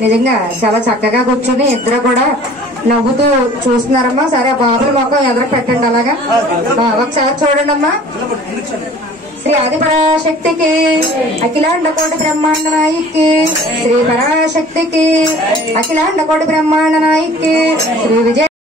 నిజంగా చాలా చక్కగా కూర్చుని ఇద్దరు కూడా నవ్వుతూ చూస్తున్నారమ్మా. సరే ఆ బాబుల మొక్కం ఎదురు పెట్టండి. అలాగా ఒకసారి చూడండి అమ్మా. శ్రీ ఆది పరాశక్తికి అఖిలాండ కోటి బ్రహ్మాండ నాయికి శ్రీ పరాశక్తికి అఖిలాండ కోటి బ్రహ్మాండ నాయికి శ్రీ విజయ